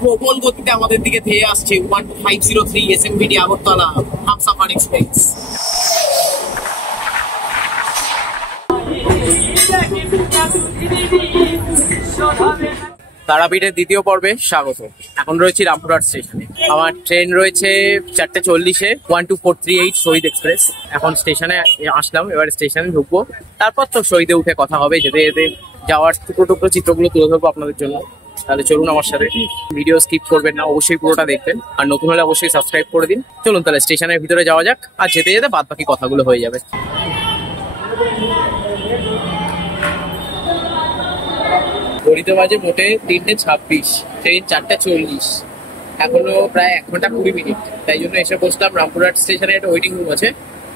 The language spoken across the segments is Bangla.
প্রবল গতিতে আমাদের দিকে ধেয়ে আসছে 12503 এসএমভিডি আগরতলা হামসাফার এক্সপ্রেস। তারাপীঠের দ্বিতীয় পর্বে স্বাগত। এখন রয়েছি রামপুরহাট স্টেশনে। আমার ট্রেন রয়েছে 4:40-এ 12438 শহীদ এক্সপ্রেস। এখন স্টেশনে আসলাম, এবার স্টেশনে ঢুকবো, তারপর তো শহীদে উঠে কথা হবে। যেতে যেতে যাওয়ার টুকরো টুকরো চিত্রগুলো তুলে ধরবো আপনাদের জন্য। তাহলে চলুন আমার সাথে, ভিডিও স্কিপ করবেন না, অবশ্যই পুরোটা দেখবেন, আর নতুন হলে অবশ্যই সাবস্ক্রাইব করে দিন। চলুন তাহলে স্টেশনের ভিতরে যাওয়া যাক, আর যেতে যেতে বাদ বাকি কথাগুলো হয়ে যাবে। ঘড়িতে বাজে মোটে 3:26, ট্রেন 4:40, এখনো প্রায় 1 ঘন্টা 20 মিনিট। তাই জন্য এসে বসলাম রামপুরহাট স্টেশনে। একটা ওয়েটিং রুম আছে,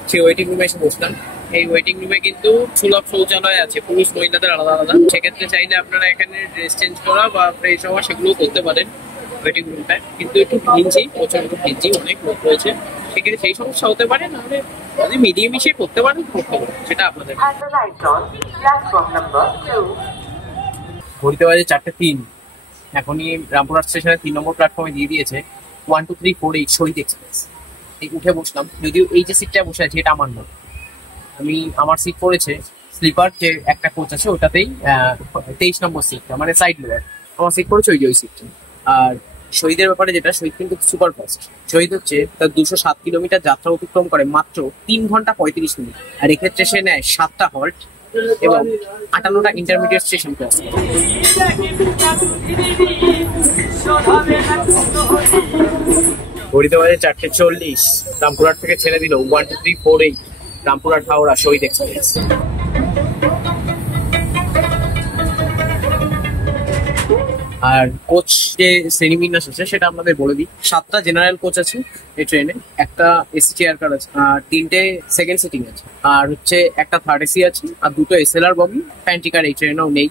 সেই ওয়েটিং রুমে এসে বসলাম। এই ওয়েটিং রুমে কিন্তু সুলভ শৌচালয় আছে, পুরুষ মহিলাদের আলাদা আলাদা। সেক্ষেত্রে চাইলে আপনারা এখানে ড্রেস চেঞ্জ করা বা ফ্রেশ হওয়া সেগুলো করতে পারেন ওয়েটিং রুমটায়। কিন্তু একটু ভিঞ্জি, প্রচন্ড ভিঞ্জি, অনেক লোক রয়েছে, সেক্ষেত্রে সেই সমস্যা হতে পারে। নাহলে যদি মিডিয়ে মিশিয়ে করতে পারেন সেটা আপনাদের। ঘড়িতে বাজে 4:03, এখনই রামপুরহাট স্টেশনের 3 নম্বর প্ল্যাটফর্মে দিয়ে দিয়েছে 12348 শহীদ এক্সপ্রেস। এই উঠে বসলাম, যদিও এই যে সিটটায় বসে আছি এটা আমার না, আমার সিট পড়েছে স্লিপার যে একটা কোচ আছে ওটাতেই 23 নম্বর সিটটা, মানে সাইড লোয়ার। আমার সিট পড়েছে ওই সিটটা। আর শহীদের ব্যাপারে যেটা, শহীদ কিন্তু সুপার ফাস্ট। শহীদ হচ্ছে তার 207 কিলোমিটার যাত্রা অতিক্রম করে মাত্র 3 ঘন্টা 35 মিনিট। আর এক্ষেত্রে সে নেয় 7টা হল্ট এবং 58টা ইন্টারমিডিয়েট স্টেশন ক্রস করে। ঘড়িতে বাজে 4:40, রামপুরহাট থেকে ছেড়ে দিল 12348 রামপুরহাট হাওড়া শহীদ এক্সপ্রেস। আর কোচ যে শ্রেণীবিন্যাস আছে সেটা আপনাদের বলে দিই। 7টা জেনারেল কোচ আছে এই ট্রেনে, একটা এসি চেয়ার কার আছে, আর 3টে সেকেন্ড সিটিং আছে, আর হচ্ছে একটা থার্ড এসি আছে, আর 2টো এসএলআর বগি। প্যান্ট্রি কার এই ট্রেনেও নেই।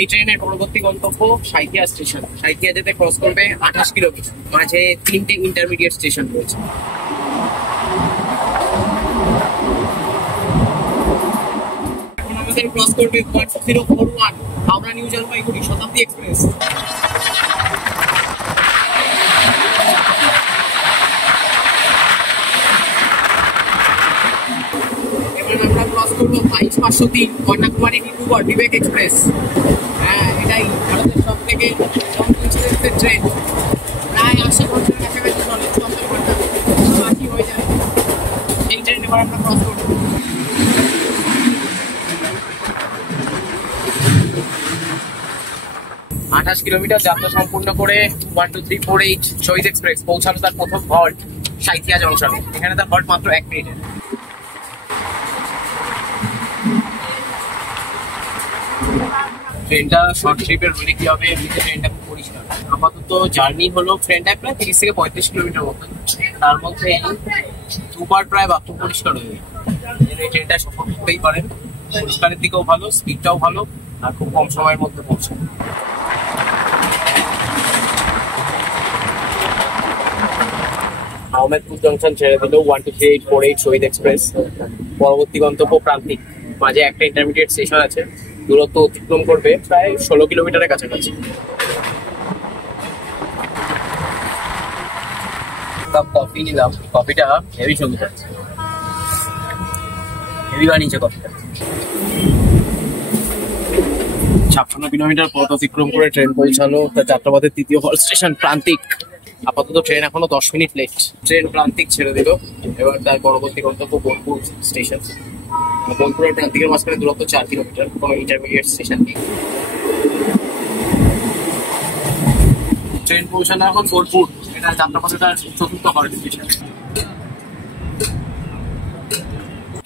এই ট্রেনের পরবর্তী গন্তব্য সাঁইথিয়া স্টেশন। সাঁইথিয়া যেতে ক্রস করবে 28 কিলোমিটার, মাঝে 3টে ইন্টারমিডিয়েট স্টেশন রয়েছে। এখন আমাদের ক্রস করবে 1041 হাওড়া নিউ জলপাইগুড়ি শতাব্দী এক্সপ্রেস। এবার আমরা ক্রস করবো 22503 কন্যাকুমারী ডিব্রুগড় বিবেক এক্সপ্রেস। হ্যাঁ, এটাই ভারতের সব থেকে লং ডিস্টেন্সের ট্রেন। প্রায় 80 ঘন্টার কাছাকাছি চলে, 74 ঘন্টা 80 হয়ে যায়। এই ট্রেন এবার আমরা ক্রস করবো। 28 কিলোমিটার যাত্রা সম্পূর্ণ করে 12348 শহীদ এক্সপ্রেস পৌঁছালো তার প্রথম হল্ট সাঁইথিয়া জংশনে। এখানে তার হল্ট মাত্র 1 মিনিটের। ট্রেনটা শর্ট ট্রিপের হলে কি হবে, এমনিতে ট্রেনটা খুব পরিষ্কার। আপাতত জার্নি হলো ট্রেনটা প্রায় 30 থেকে 35 কিলোমিটার মতো, তার মধ্যে দুবার প্রায় বাথরুম পরিষ্কার হয়ে যায়। এই ট্রেনটা সফর করতেই পারেন, পরিষ্কারের দিকেও ভালো, স্পিডটাও ভালো, আর খুব কম সময়ের মধ্যে পৌঁছে। আহমেদপুর জংশন ছেড়ে দিল 12348 শহীদ এক্সপ্রেস। পরবর্তী গন্তব্য প্রান্তিক, মাঝে একটা ইন্টারমিডিয়েট স্টেশন আছে, দূরত্ব অতিক্রম করবে প্রায় 16 কিলোমিটারের কাছাকাছি। কাপ কফি নিলাম, কফিটা হেভি সুন্দর, হেভি বানিয়েছে কফিটা। 56 কিলোমিটার পথ অতিক্রম করে ট্রেন পৌঁছালো তার যাত্রাপথের 3য় হল স্টেশন প্রান্তিক। আপাতত ট্রেন এখনো 10 মিনিট লেট। ট্রেন প্রান্তিক ছেড়ে দিল, এবার তার পরবর্তী গন্তব্য বোলপুর স্টেশন। বোলপুর আর প্রান্তিকের মাঝখানে দূরত্ব 4 কিলোমিটার, কোনো ইন্টারমিডিয়েট স্টেশন নেই। ট্রেন পৌঁছানো এখন বোলপুর, এটা যাত্রাপথে তার 4র্থ হল্ট স্টেশন।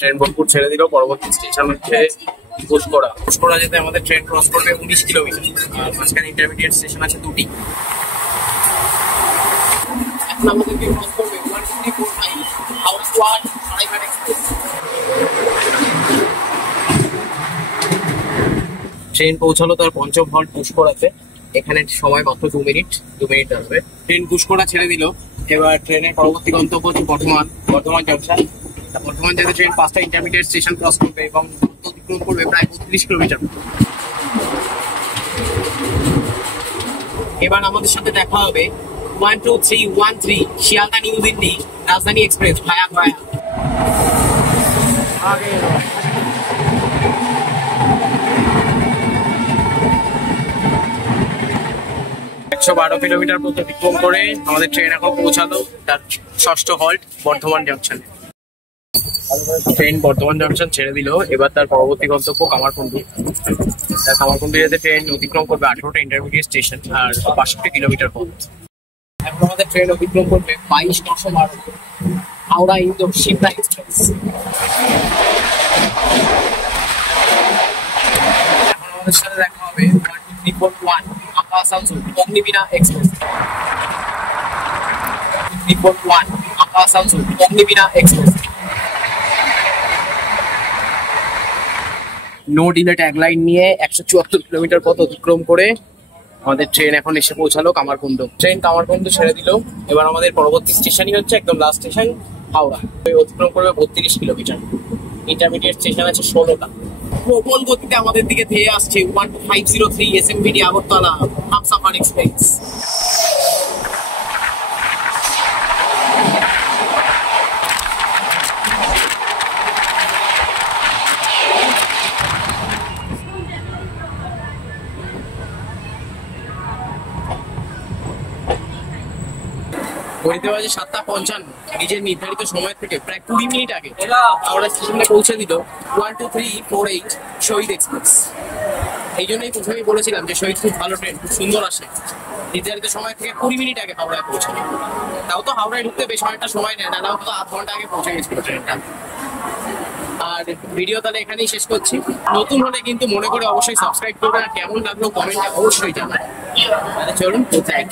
ট্রেন বোলপুর ছেড়ে দিল, পরবর্তী স্টেশন হচ্ছে ঘুষকোড়া। ঘুষকোড়া যেতে আমাদের ট্রেন ক্রস করবে 19 কিলোমিটার, আর মাঝখানে ইন্টারমিডিয়েট স্টেশন আছে 2টি। এখন আমাদেরকে ক্রস করবে 12345 হাওড়া সরাইঘাট এক্সপ্রেস। ট্রেন পৌঁছালো তার 5ম হল্ট ঘুষকোড়াতে। এখানে সময় মাত্র 2 মিনিট লাগবে। ট্রেন ঘুষকোড়া ছেড়ে দিল, এবার ট্রেনের পরবর্তী গন্তব্য হচ্ছে বর্ধমান জংশন। বর্ধমান যেতে ট্রেন 5টা ইন্টারমিডিয়েট স্টেশন ক্রস করবে এবং অতিক্রম করবে প্রায় 32 কিলোমিটার। এবার আমাদের সাথে দেখা হবে 12313 শিয়ালদা নিউ দিল্লি রাজধানী এক্সপ্রেস ভায়া গয়া। 112 কিলোমিটার পথ অতিক্রম করে আমাদের ট্রেন এখন পৌঁছালো তার ষষ্ঠ হল্ট বর্ধমান জংশনে। ট্রেন বর্ধমান জংশন ছেড়ে দিল, এবার তার পরবর্তী গন্তব্য কামারকুণ্ডু। কামারকুণ্ডু যেতে ট্রেন অতিক্রম করবে 18টা ইন্টারমিডিয়েট স্টেশন আর 62 কিলোমিটার পথ। এখন আমাদের ট্রেন অতিক্রম করবে 22-912 হাওড়া ইন্দোর শিমলা এক্সপ্রেস। এখন আমাদের সাথে দেখা হবে 12341 আঁকা আসানসোল অগ্নিবীণা এক্সপ্রেস। 341 আঁকা Asansol Agniveena express. No delay tagline নিয়ে 174 কিলোমিটার পথ অতিক্রম করে আমাদের ট্রেন এখন এসে পৌঁছালো কামারকুণ্ডু। ট্রেন কামারকুণ্ডু ছেড়ে দিল, এবার আমাদের পরবর্তী স্টেশনই হচ্ছে একদম লাস্ট স্টেশন হাওড়া। অতিক্রম করবে 32 কিলোমিটার। ইন্টারমিডিয়েট স্টেশন আছে 16টা। প্রবল গতিতে আমাদের দিকে ধেয়ে আসছে 12503 এসএমভিডি আগরতলা হামসাফার এক্সপ্রেস। ঘড়িতে বাজে 7:55। নিজের নির্ধারিত সময় থেকে প্রায় 20 মিনিট আগে হাওড়া স্টেশনে পৌঁছে দিল 12348 শহীদ এক্সপ্রেস। এই জন্যই প্রথমেই বলেছিলাম যে শহীদ খুব ভালো ট্রেন, খুব সুন্দর আসে। নির্ধারিত সময় থেকে 20 মিনিট আগে হাওড়ায় পৌঁছালো। তাও তো হাওড়ায় ঢুকতে বেশ অনেকটা সময় নেয়, না তো 8 ঘন্টা আগে পৌঁছে গেছিল ট্রেনটা। আর ভিডিও তাহলে এখানেই শেষ করছি। নতুন হলে কিন্তু মনে করে অবশ্যই সাবস্ক্রাইব করবেন, আর কেমন লাগলো কমেন্টে অবশ্যই জানাবেন। চলুন, গুড নাইট।